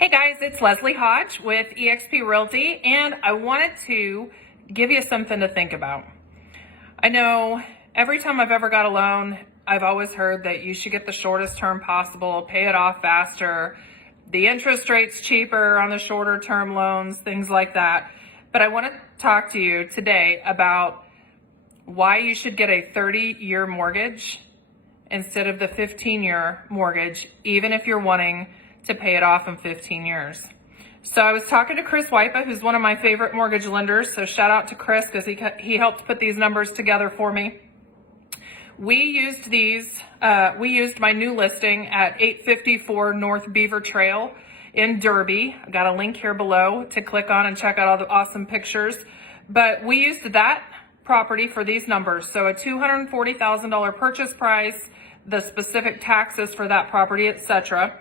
Hey guys, it's Lesley Hodge with eXp Realty, and I wanted to give you something to think about. I know every time I've ever got a loan, I've always heard that you should get the shortest term possible, pay it off faster, the interest rate's cheaper on the shorter term loans, things like that. But I want to talk to you today about why you should get a 30-year mortgage instead of the 15-year mortgage, even if you're wanting to pay it off in 15 years. So I was talking to Chris Wichita, who's one of my favorite mortgage lenders. So shout out to Chris because he helped put these numbers together for me. We used my new listing at 854 North Beaver Trail in Derby. I've got a link here below to click on and check out all the awesome pictures. But we used that property for these numbers. So a $240,000 purchase price, the specific taxes for that property, etc.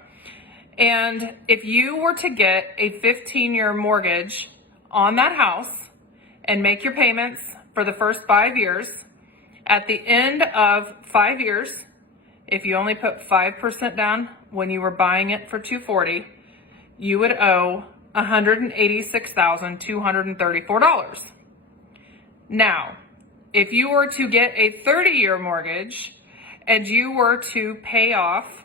And if you were to get a 15-year mortgage on that house and make your payments for the first 5 years, at the end of 5 years, if you only put 5% down when you were buying it for $240,000, you would owe $186,234. Now, if you were to get a 30-year mortgage and you were to pay off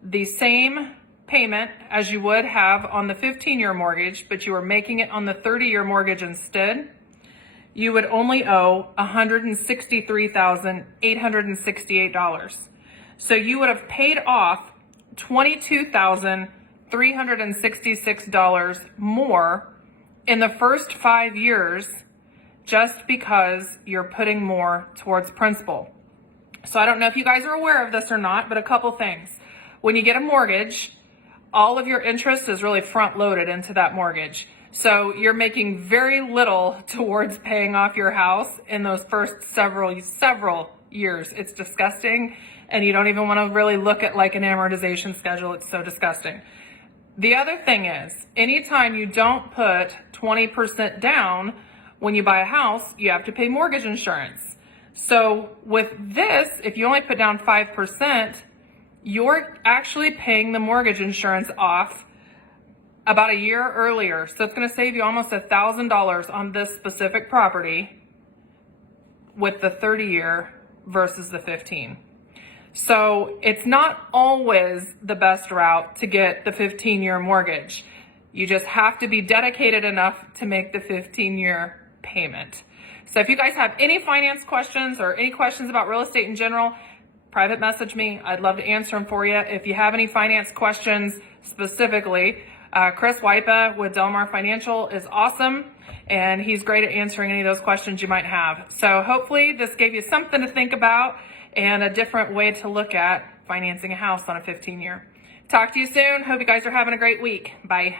the same payment as you would have on the 15-year mortgage, but you were making it on the 30-year mortgage instead, you would only owe $163,868. So you would have paid off $22,366 more in the first 5 years just because you're putting more towards principal. So I don't know if you guys are aware of this or not, but a couple things. When you get a mortgage, all of your interest is really front loaded into that mortgage. So you're making very little towards paying off your house in those first several years. It's disgusting. And you don't even want to really look at like an amortization schedule. It's so disgusting. The other thing is, anytime you don't put 20% down when you buy a house, you have to pay mortgage insurance. So with this, if you only put down 5%, you're actually paying the mortgage insurance off about a year earlier. So it's going to save you almost $1,000 on this specific property with the 30-year versus the 15. So it's not always the best route to get the 15-year mortgage. You just have to be dedicated enough to make the 15-year payment. So if you guys have any finance questions or any questions about real estate in general, private message me. I'd love to answer them for you. If you have any finance questions specifically, Chris Wichita with Del Mar Financial is awesome, and he's great at answering any of those questions you might have. So hopefully this gave you something to think about and a different way to look at financing a house on a 15-year. Talk to you soon. Hope you guys are having a great week. Bye.